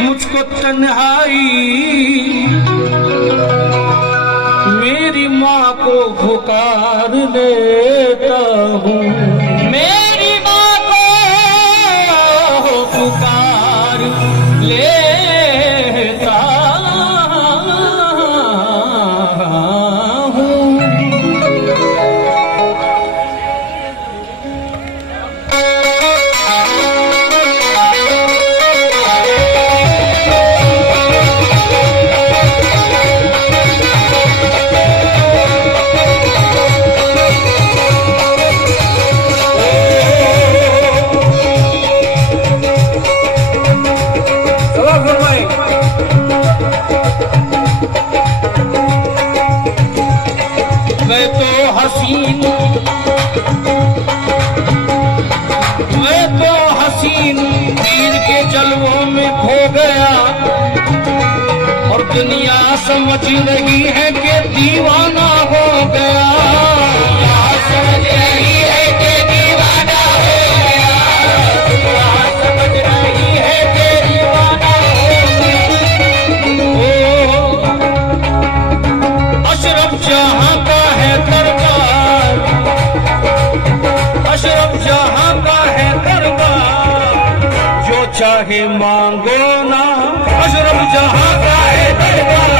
मुझको तन्हाई, मेरी माँ को पुकार लेता हूँ, मेरी माँ को पुकार लेता हूँ। मैं तो हसीन तीर के जलवों में खो गया, और दुनिया समझ रही है कि दीवाना हो गया, समझ रही है कि दीवाना हो गया, समझ रही है कि दीवाना हो गया। अशरफ जहां का है दरबार, अशरफ जहां का है दरबार, जो चाहे मांगो ना, अशरफ जहां का है दरबार,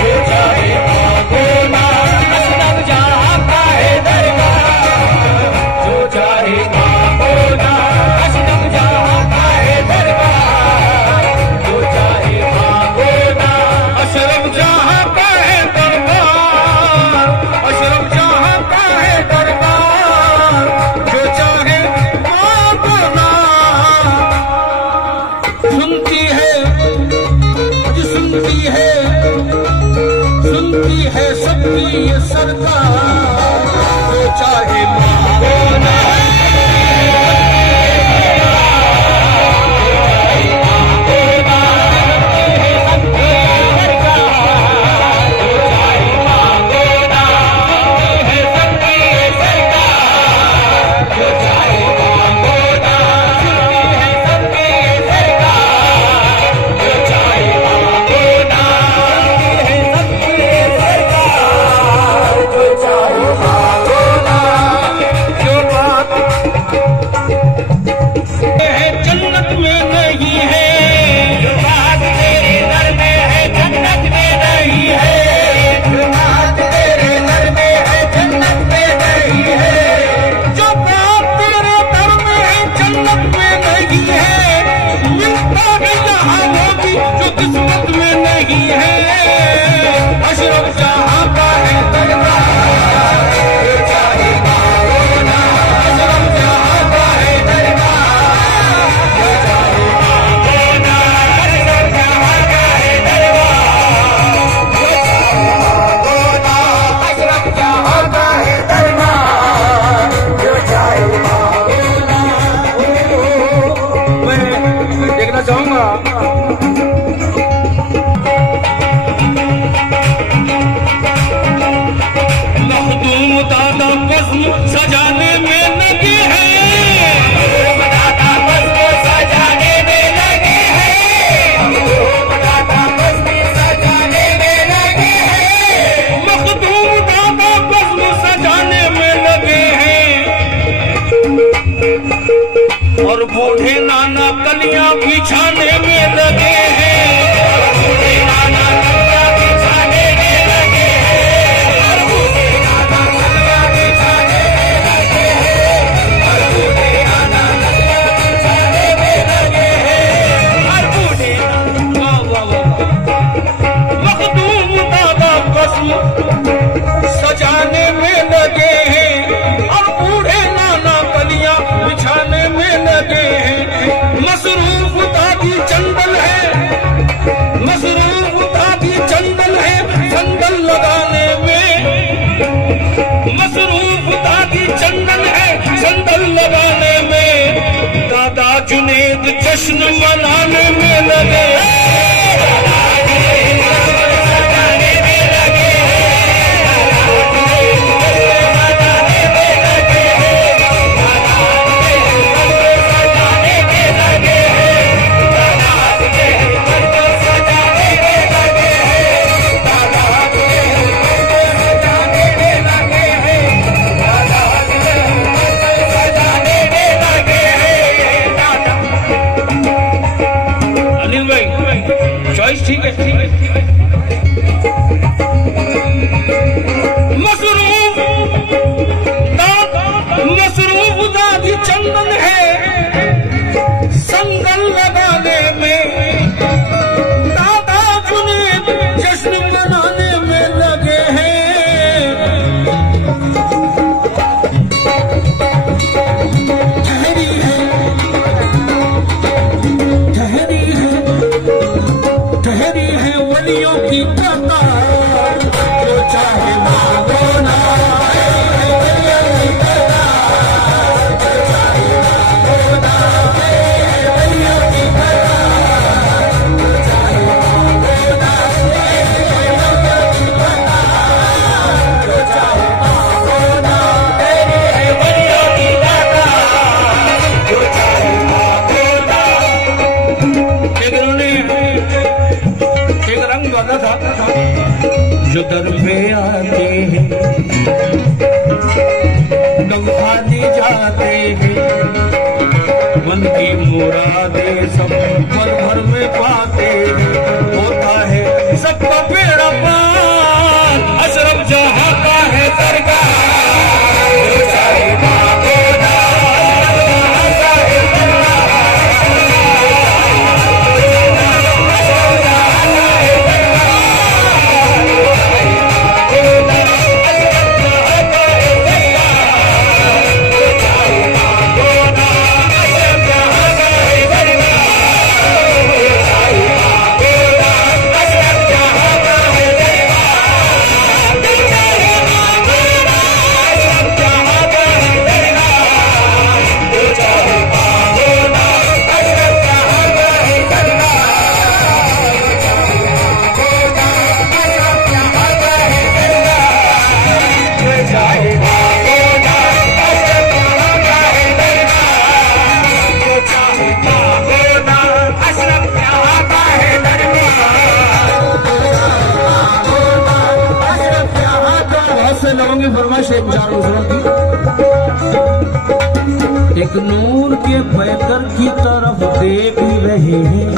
जो चाहे मांगो ना, अशरफ जहां का है दरबार, जो चाहे मांगो ना, अशरफ जहां का है दरबार, जो चाहे मांगो ना, अशरफ जहां का है दरबार, अशरफ जहां का है दरबार, जो चाहे मांगो ना। सुनती है सबकी ये सरकार, जो चाहे मांगो ना, सजाने में लगे हैं, दादा बस्ती सजाने में लगे हैं, दादा बस्ती सजाने में लगे हैं, मखदूम दादा बस्ती सजाने में लगे हैं, और बूढ़े नाना कलियां बिछाने में लगे हैं, बूढ़े नाना कलियां बिछाने में लगे हैं, और बूढ़े नाना कलियां बिछाने में लगे हैं, और बूढ़े नाना कलियां बिछाने में लगे हैं, और बूढ़े मखदूम दादा कसम सजाने में लगे हैं, और बूढ़े नाना कलियां बिछाने में लगे हैं। मसरूफ दादी चंदन है, मसरूफ दादी चंदन है संदल लगाने में, मसरूफ दादी चंदन है संदल लगाने में, दादा जुनेद जश्न मनाने में लगे, ठीक है। मसरूफ दादी चंदन है संगल लगाने में, दादा जुनेद जश्न मनाने में लगे हैं। ठहरी है वलियों की कतार, जो चाहे मांगो ना। जो दर पे आते हैं दम खाली जाते हैं, मन की मुरादें सब पल भर में पाते हैं। होता है सबका बेड़ा पार, अशरफ जहां का है सरकार। एक नूर के पैकर की तरफ देख रहे हैं।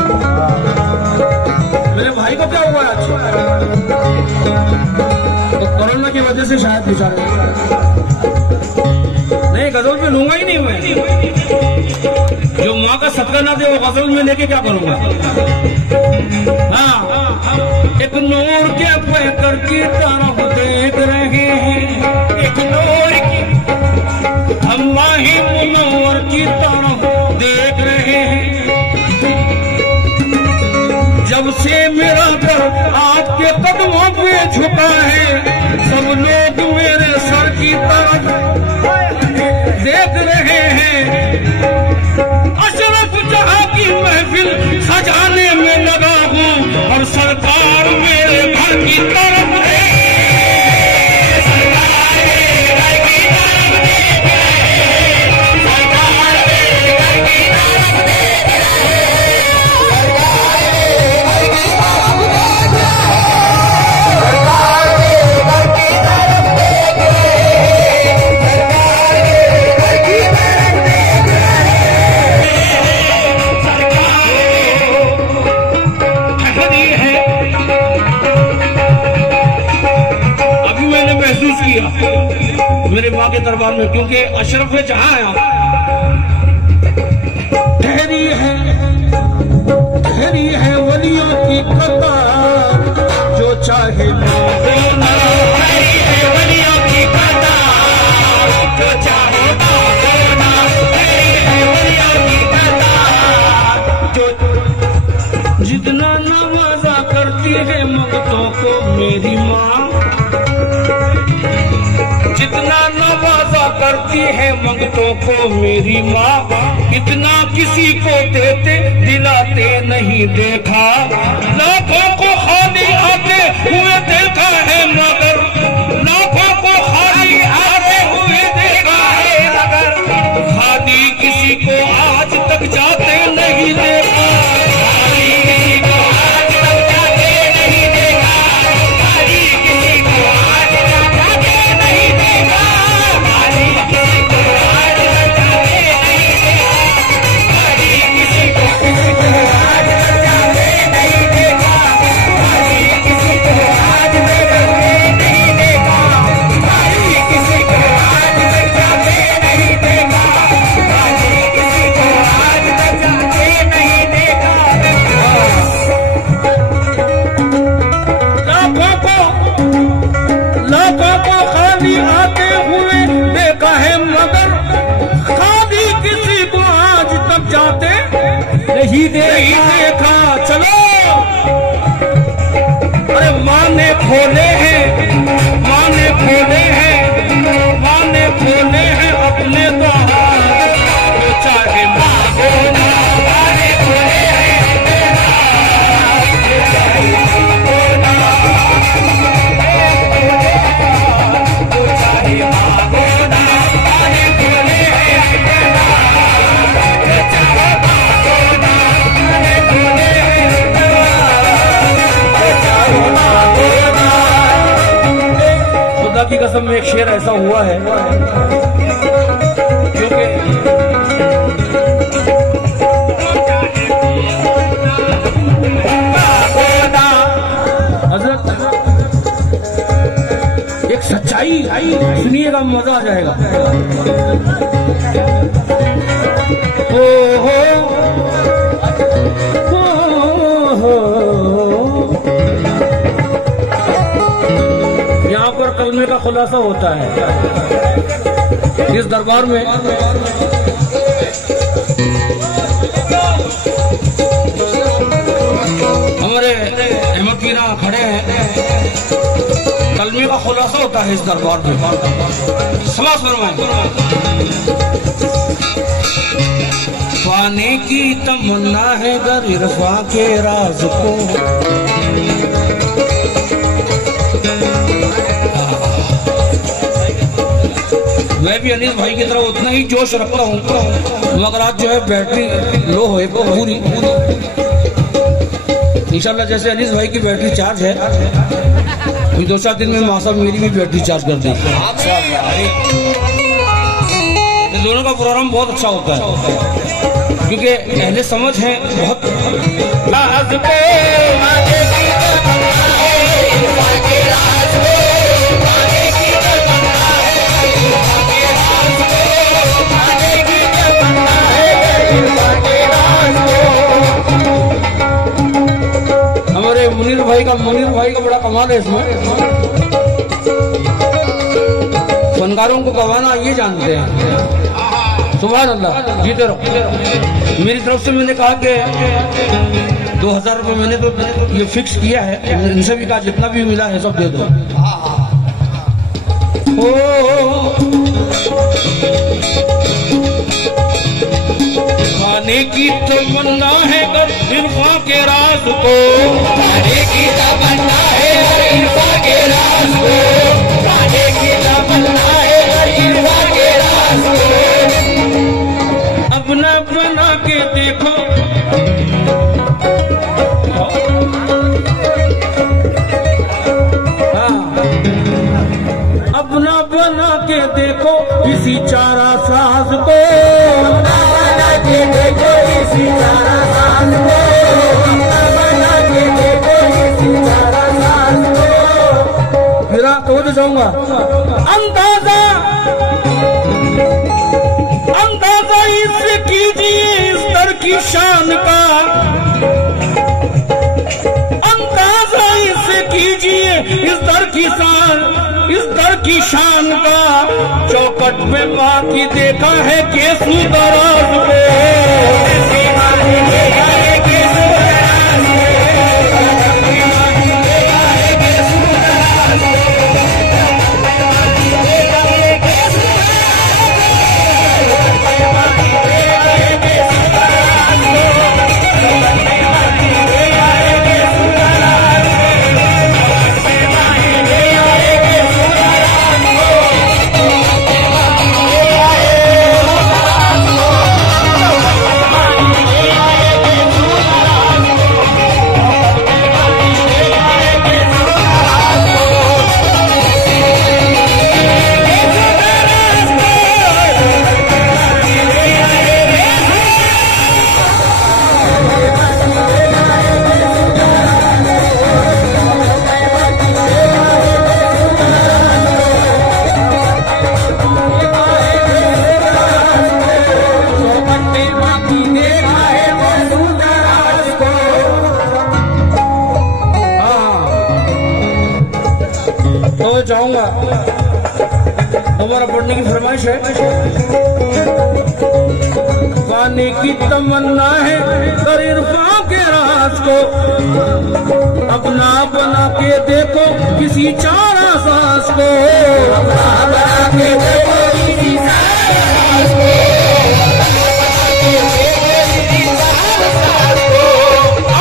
मेरे भाई को क्या हुआ आज? तो कोरोना की वजह से शायद बेचारे नहीं, गजल में लूंगा ही नहीं मैं। जो माँ का सदका ना दे वो गजल में लेके क्या करूंगा? हाँ, एक नूर के पैकर की तरफ देख रहे हैं, एक नूर की अल्लाह ही मुनव्वर की तरफ देख रहे हैं। जब से मेरा घर आपके कदमों पे झुका है, सब लोग मेरे सर की तरफ देख रहे हैं। अशरफ जहां की महफिल सजाने में लगा हूँ और सरकार मेरे घर की तरफ है। मेरे माँ के दरबार में, क्योंकि अशरफ है जहां है। ठहरी है वलियों की कतार, जो चाहे मांगो ना। ठहरी है वलियों की कतार, जो चाहे मांगो ना। ठहरी है वलियों की कतार, जो जितना नवाजा करती है मंगतों को मेरी माँ, जितना नवाजा करती है मंगतों को मेरी माँ, इतना किसी को देते दिलाते नहीं देखा। लाखों को खाली आते हुए देखा है मगर, लाखों को खाली आते हुए देखा है मगर, खाली किसी को आज तक जाते नहीं देखा। खाली किसी को आज तक जाते नहीं देखा। खाली किसी को आज तक जाते नहीं देखा। खाली किसी को आज तक जाते नहीं देखा। खाली किसी को आज तक जाते नहीं देखा। देखा चलो। अरे माँ ने खोले हैं, माँ ने खोले हैं, माँ ने खोले हैं अपने द्वार, जो चाहे मांगो ना। माँ ने खोले हैं जो चाहे मांगो ना, जो चाहे मांगो ना। माँ ने खोले हैं जो चाहे मांगो ना, माँ ने खोले हैं जो चाहे मांगो ना। खुदा की कसम में एक शेर ऐसा हुआ है क्योंकि हजरत एक सच्चाई सुनिएगा, मजा आ जाएगा। ओ हो यहाँ पर कलमे का खुलासा होता है इस दरबार में। हमारे अहमद पीरा खड़े हैं, कलमे का खुलासा होता है इस दरबार में। समाज फरमाएं। पाने की तमन्ना है गर इरफा के राज को, मैं भी अनीस भाई की तरह उतना ही जोश रखता हूँ, मगर आज जो है बैटरी लो हो पूरी। इंशाल्लाह जैसे अनीस भाई की बैटरी चार्ज है, अभी 2-4 दिन में मासा मेरी भी बैटरी चार्ज कर देगी। दोनों का प्रोग्राम बहुत अच्छा होता है क्योंकि अहले समझ है बहुत। हमारे मुनीर भाई का बड़ा कमाल है इसमें। फनकारों को गवाना ये जानते हैं। सुभान अल्लाह, जीते रहो। मेरी तरफ से मैंने कहा कि 2000 रुपये मैंने तो ये फिक्स किया है, इनसे भी कहा जितना भी मिला है सब दे दो। खाने की तमन्ना है इरफा के राज को, खाने की तमन्ना है इरफा के राज को, खाने की तमन्ना है इरफा के राज को। अपना बना के देखो, अपना बना के देखो किसी चारा साज को, अपना बना के देखो किसी चारा साज को, अपना बना के देखो किसी चारा साज को। फिर तो जाऊंगा। अंदाजा इससे कीजिए इस दर की शान का, अंदाजा इससे कीजिए इस दर की शान का। चौकट में बाकी देखा है केसू दराज पे, चाहूंगा दोबारा पढ़ने की फरमाइश है। पाने की तमन्ना है कर इरफां के राज को, अपना बना के देखो किसी चारा सांस को, अपना बना के देखो किसी चारा सांस को,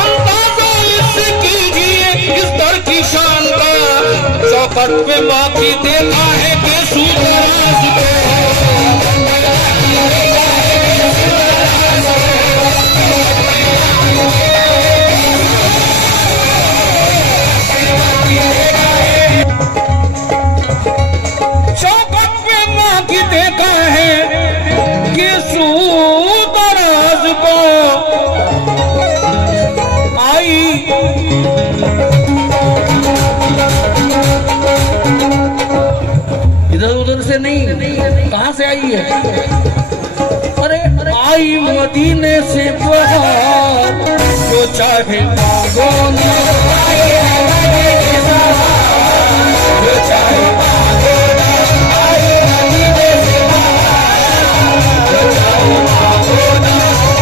अंदाज़ा इससे कीजिए इस दर की शान का, चौखट पे बाकी देखा है बेसू दराज को, चौखट पे बाकी देखा है बेसू दराज को, आई इधर उधर से नहीं, कहां से आई है? अरे आई मदीने से बहार, जो चाहे मांगो ना, जो चाहे मांगो ना, आई मदीने से बहार, जो चाहे मांगो ना,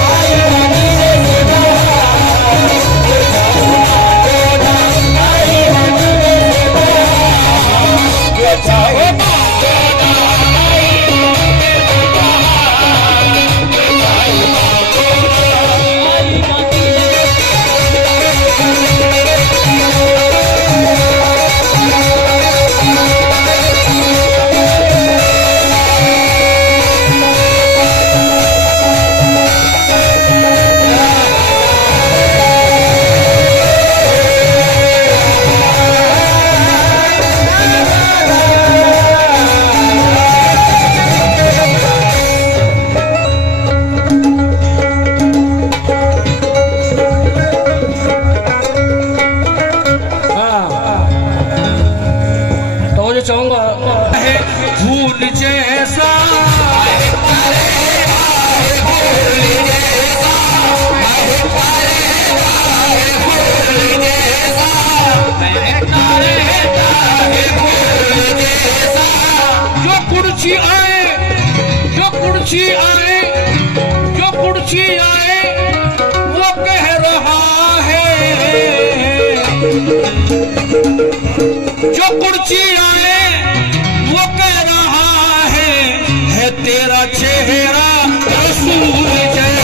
आई मदीने से बहार, जो चाहे मांगो ना, आई मदीने से बहार, जो चाहे चाहूंगा है भूल जैसा, जो कुर्सी आए, जो कुर्सी आए, जो कुर्सी आए वो कह रहा है, जो कुर्सी आए वो कह रहा है तेरा चेहरा रसूल जैसा,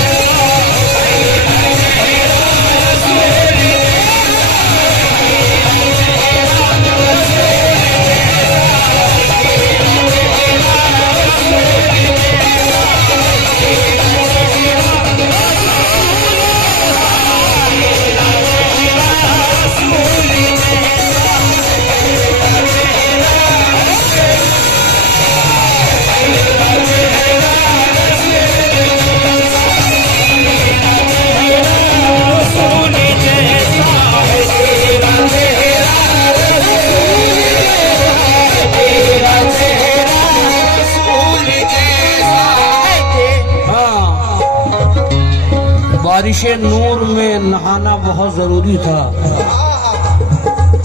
बारिशे नूर में नहाना बहुत जरूरी था,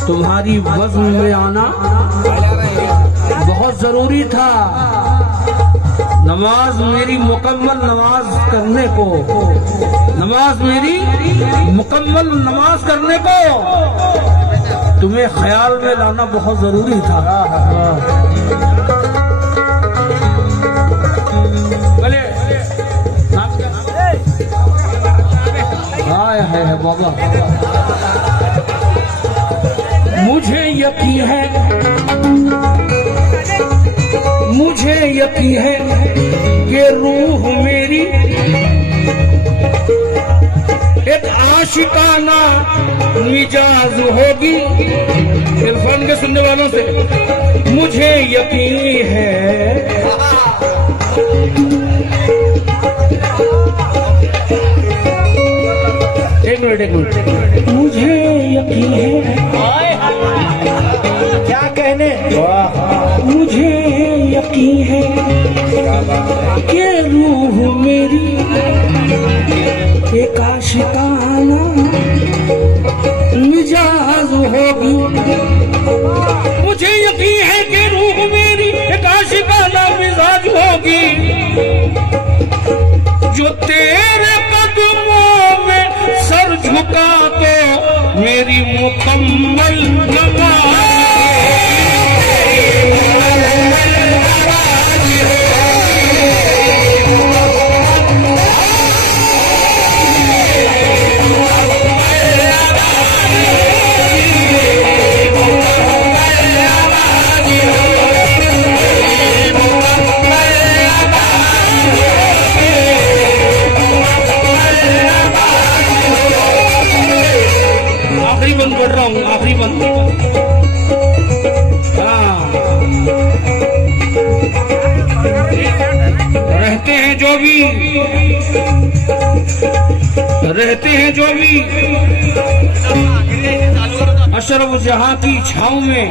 तुम्हारी वज़्न में आना बहुत जरूरी था, नमाज मेरी मुकम्मल नमाज करने को, नमाज मेरी मुकम्मल नमाज करने को तुम्हें ख्याल में लाना बहुत जरूरी था। है बाबा, मुझे यकीन है, मुझे यकीन है कि रूह मेरी एक आशिकाना मिजाज होगी। इरफान के सुनने वालों से मुझे यकीन है, एक मिनट, मुझे यकीन है, क्या कहने, मुझे यकीन है कि रूह मेरी एक आशिकाना मिजाज होगी। मुझे यकीन है कि रूह मेरी एक आशिकाना मिजाज होगी, जो तेरे कदमों में सर झुका तो मेरी मुकम्मल नमाज पढ़ रहा हूँ, आखिरी बंद। रहते हैं जो भी अशरफ जहां की छाँव में,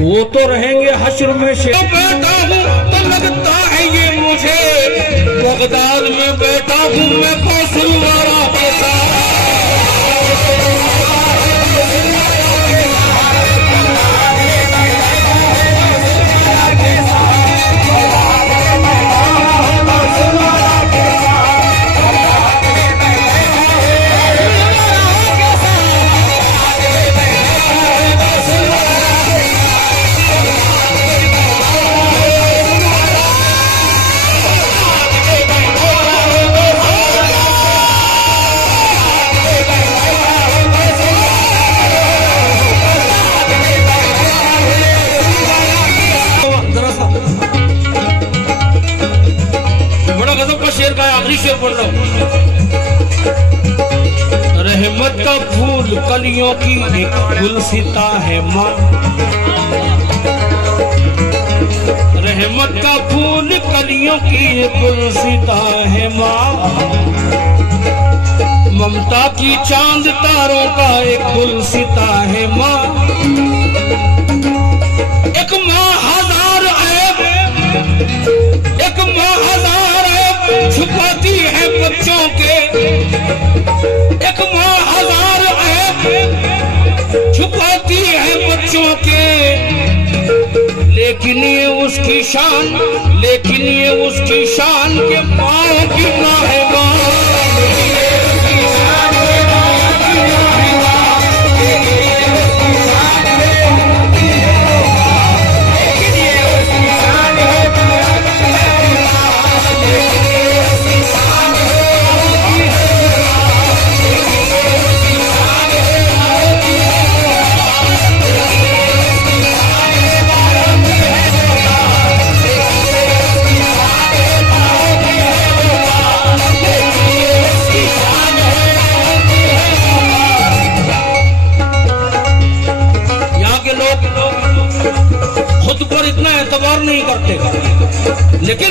वो तो रहेंगे हश्र में। बैठा हूँ तो लगता है ये मुझे बगदाद में बैठा हूँ मैं कौसलवारा के साथ। शेर का आखिरी शेर पढ़ रहा हूँ। रहमत का फूल कलियों की एक गुलसिता है माँ, रहमत का फूल कलियों की एक गुलसिता है माँ, ममता की चांद तारों का एक गुलसिता है माँ, एक माँ हजार ऐब, एक माँ हजार छुपाती है बच्चों के, एक माँ हजार ऐब छुपाती है बच्चों के, लेकिन ये उसकी शान, लेकिन ये उसकी शान के पाँव की माँ है माँ। खुद पर इतना एतबार नहीं करते, लेकिन